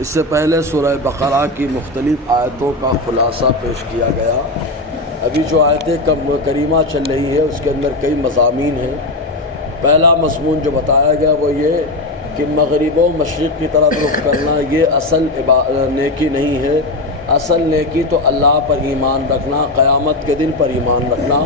اس سے پہلے سورہ بقرہ کی مختلف آیتوں کا خلاصہ پیش کیا گیا۔ ابھی جو آیتیں کریمہ چل رہی ہے اس کے اندر کئی مضامین ہیں۔ پہلا مضمون جو بتایا گیا وہ یہ کہ مغرب و مشرق کی طرف رخ کرنا یہ اصل نیکی نہیں ہے۔ اصل نیکی تو اللہ پر ایمان رکھنا، قیامت کے دن پر ایمان رکھنا،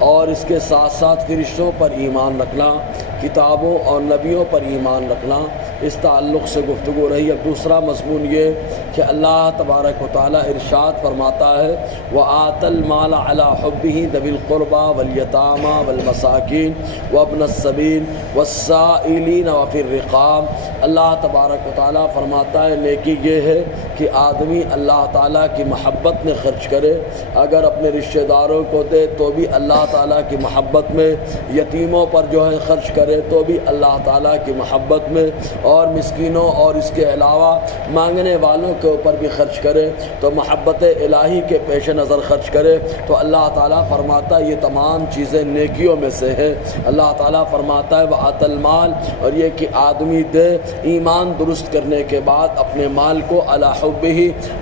اور اس کے ساتھ ساتھ فرشتوں پر ایمان رکھنا، کتابوں اور نبیوں پر ایمان رکھنا، اس تعلق سے گفتگو رہی۔ اب دوسرا مضمون یہ کہ اللہ تبارک و تعالیٰ ارشاد فرماتا ہے وَآتَ الْمَالَ عَلَىٰ حُبِّهِ ذَوِي الْقُرْبَىٰ وَالْيَتَامَىٰ وَالْمَسَاكِينِ وَابْنَ السَّبِيلِ وَالسَّائِلِينَ وَفِي الرِّقَابِ۔ اللہ تبارک و تعالیٰ فرماتا ہے نیکی یہ ہے کہ آدمی اللہ تعالیٰ کی محبت میں خرچ کرے، اگر اپنے رشتہ داروں کو دے تو بھی اللہ تعالیٰ کی محبت میں، یتیموں پر جو ہے خرچ کرے تو بھی اللہ تعالیٰ کی محبت میں، اور مسکینوں اور اس کے علاوہ مانگنے والوں کے اوپر بھی خرچ کرے تو محبت الہی کے پیش نظر خرچ کرے تو اللہ تعالیٰ فرماتا ہے یہ تمام چیزیں نیکیوں میں سے ہیں۔ اللہ تعالیٰ فرماتا ہے وَآتَ الْمَالَ، اور یہ کہ آدمی دے ایمان درست کرنے کے بعد اپنے مال کو علی حبہ،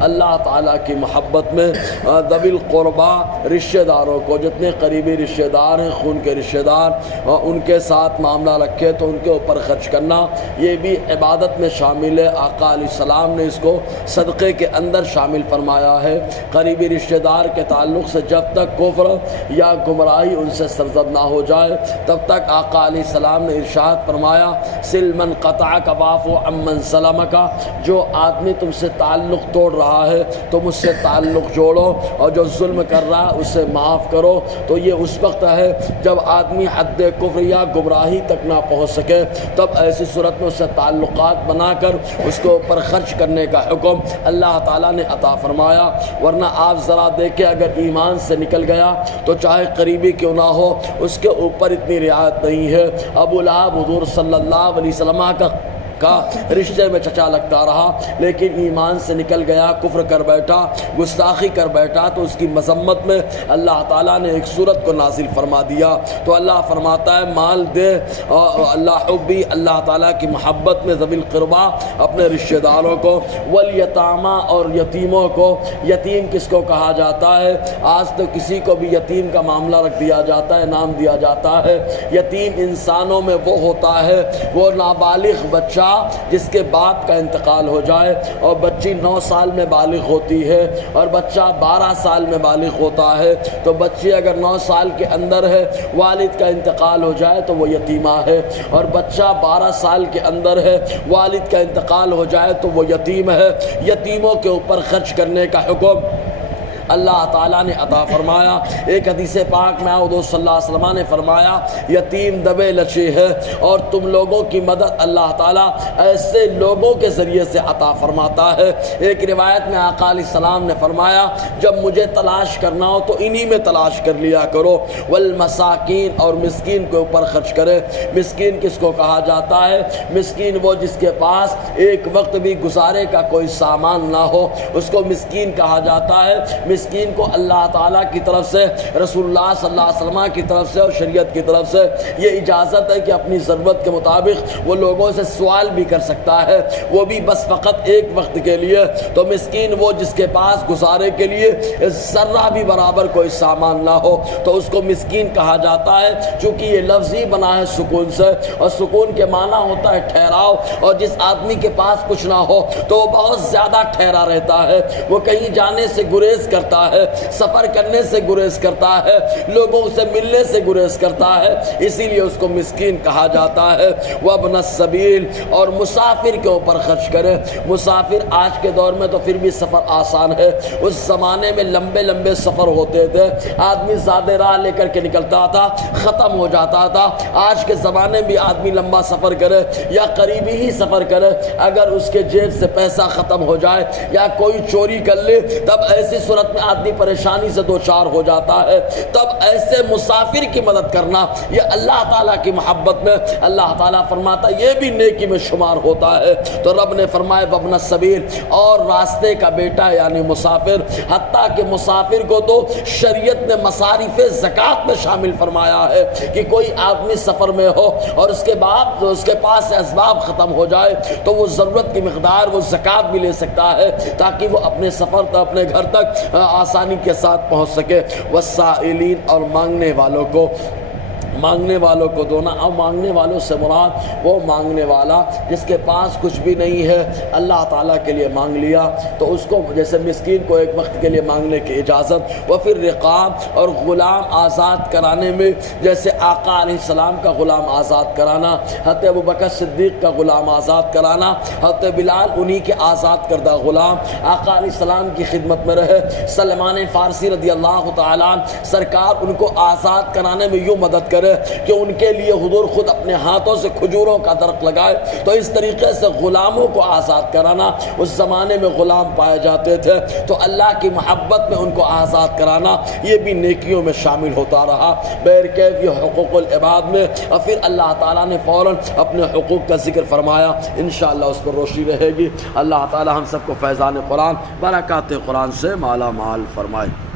اللہ تعالیٰ کی محبت میں، ذوی القربیٰ، رشتہ داروں کو، جتنے قریبی رشتہ دار ہیں، خون کے رشتہ دار، ان کے ساتھ معاملہ رکھے تو ان کے اوپر خرچ کرنا یہ بھی عبادت میں شامل ہے۔ آقا علیہ السلام نے اس کو صدقے کے اندر شامل فرمایا ہے۔ قریبی رشتہ دار کے تعلق سے جب تک کفر یا گمراہی ان سے سرزد نہ ہو جائے تب تک آقا علیہ السلام نے ارشاد فرمایا سل من قطعک واعف عمن سلمک، جو آدمی تم سے تعلق توڑ رہا ہے تم اس سے تعلق جوڑو، اور جو ظلم کر رہا ہے اسے معاف کرو۔ تو یہ اس وقت ہے جب آدمی حد کفر یا گمراہی تک نہ پہنچ سکے، تب ایسی صورت میں اس سے تعلقات بنا کر اس کے اوپر خرچ کرنے کا حکم اللہ تعالیٰ نے عطا فرمایا۔ ورنہ آپ ذرا دیکھیں اگر ایمان سے نکل گیا تو چاہے قریبی کیوں نہ ہو اس کے اوپر اتنی رعایت نہیں ہے۔ ابو لہب حضور صلی اللہ علیہ وسلم کا رشتے میں چچا لگتا رہا، لیکن ایمان سے نکل گیا، کفر کر بیٹھا، گستاخی کر بیٹھا، تو اس کی مذمت میں اللہ تعالیٰ نے ایک صورت کو نازل فرما دیا۔ تو اللہ فرماتا ہے مال دے، اللہ حبی، اللہ تعالیٰ کی محبت میں، ذوی القربیٰ، اپنے رشتہ داروں کو، والیتامى، اور یتیموں کو۔ یتیم کس کو کہا جاتا ہے؟ آج تو کسی کو بھی یتیم کا معاملہ رکھ دیا جاتا ہے، نام دیا جاتا ہے۔ یتیم انسانوں میں وہ ہوتا ہے وہ نابالغ بچہ جس کے باپ کا انتقال ہو جائے، اور بچی 9 سال میں بالغ ہوتی ہے اور بچہ 12 سال میں بالغ ہوتا ہے، تو بچی اگر 9 سال کے اندر ہے والد کا انتقال ہو جائے تو وہ یتیمہ ہے، اور بچہ 12 سال کے اندر ہے والد کا انتقال ہو جائے تو وہ یتیم ہے۔ یتیموں کے اوپر خرچ کرنے کا حکم اللہ تعالیٰ نے عطا فرمایا۔ ایک حدیث پاک میں حضور صلی اللہ علیہ وسلم نے فرمایا یتیم دبے لچے ہے، اور تم لوگوں کی مدد اللہ تعالیٰ ایسے لوگوں کے ذریعے سے عطا فرماتا ہے۔ ایک روایت میں آقا علیہ السلام نے فرمایا جب مجھے تلاش کرنا ہو تو انہی میں تلاش کر لیا کرو۔ والمساکین، اور مسکین کے اوپر خرچ کرے۔ مسکین کس کو کہا جاتا ہے؟ مسکین وہ جس کے پاس ایک وقت بھی گزارے کا کوئی سامان نہ ہو، اس کو مسکین کہا جاتا ہے۔ مسکین کو اللہ تعالیٰ کی طرف سے، رسول اللہ صلی اللہ علیہ وسلم کی طرف سے اور شریعت کی طرف سے یہ اجازت ہے کہ اپنی ضرورت کے مطابق وہ لوگوں سے سوال بھی کر سکتا ہے، وہ بھی بس فقط ایک وقت کے لیے۔ تو مسکین وہ جس کے پاس گزارے کے لیے ذرہ بھی برابر کوئی سامان نہ ہو تو اس کو مسکین کہا جاتا ہے۔ چونکہ یہ لفظ ہی بنا ہے سکون سے، اور سکون کے معنی ہوتا ہے ٹھہراؤ، اور جس آدمی کے پاس کچھ نہ ہو تو وہ بہت زیادہ ٹھہرا رہتا ہے، وہ کہیں جانے سے گریز کرتا ہے، سفر کرنے سے گریز کرتا ہے، لوگوں سے ملنے سے گریز کرتا ہے، اسی لیے اس کو مسکین کہا جاتا ہے۔ وابن السبیل، اور مسافر کے اوپر خرچ کرے۔ مسافر آج کے دور میں تو پھر بھی سفر آسان ہے، اس زمانے میں لمبے لمبے سفر ہوتے تھے، آدمی زیادہ راہ لے کر کے نکلتا تھا، ختم ہو جاتا تھا۔ آج کے زمانے میں آدمی لمبا سفر کرے یا قریبی ہی سفر کرے، اگر اس کے جیب سے پیسہ ختم ہو جائے یا کوئی چوری کر لے، تب ایسی صورت مصیبت میں آدمی پریشانی سے دوچار ہو جاتا ہے، تب ایسے مسافر کی مدد کرنا یہ اللہ تعالیٰ کی محبت میں اللہ تعالیٰ فرماتا ہے یہ بھی نیکی میں شمار ہوتا ہے۔ تو رب نے فرمایا وابن السبیل، اور راستے کا بیٹا یعنی مسافر، حتیٰ کہ مسافر کو تو شریعت نے مصارف زکوٰۃ میں شامل فرمایا ہے کہ کوئی آدمی سفر میں ہو اور اس کے بعد اس کے پاس سے اسباب ختم ہو جائے تو وہ ضرورت کی مقدار وہ زکوٰۃ بھی لے سکتا ہے تاکہ وہ اپنے سفر تک اپنے گھر تک آسانی کے ساتھ پہنچ سکے۔ والسائلین، اور مانگنے والوں کو دونا، اور مانگنے والوں سے مراد وہ مانگنے والا جس کے پاس کچھ بھی نہیں ہے، اللہ تعالیٰ کے لیے مانگ لیا تو اس کو جیسے مسکین کو ایک وقت کے لیے مانگنے کی اجازت۔ وہ پھر رقاب، اور غلام آزاد کرانے میں جیسے آقا علیہ السلام کا غلام آزاد کرانا، حضرت ابوبکر صدیق کا غلام آزاد کرانا، حضرت بلال انہی کے آزاد کردہ غلام آقا علیہ السلام کی خدمت میں رہے۔ سلمان فارسی رضی اللہ تعالیٰ سرکار ان کو آزاد کرانے میں یوں مدد کرے کہ ان کے لیے حضور خود اپنے ہاتھوں سے کھجوروں کا درخت لگائے۔ تو اس طریقے سے غلاموں کو آزاد کرانا، اس زمانے میں غلام پائے جاتے تھے تو اللہ کی محبت میں ان کو آزاد کرانا یہ بھی نیکیوں میں شامل ہوتا رہا۔ بہرکیف یہ حقوق العباد میں، اور پھر اللہ تعالیٰ نے فوراً اپنے حقوق کا ذکر فرمایا، انشاءاللہ اس پر روشنی رہے گی۔ اللہ تعالیٰ ہم سب کو فیضان قرآن، برکات قرآن سے مالا مال فرمائے۔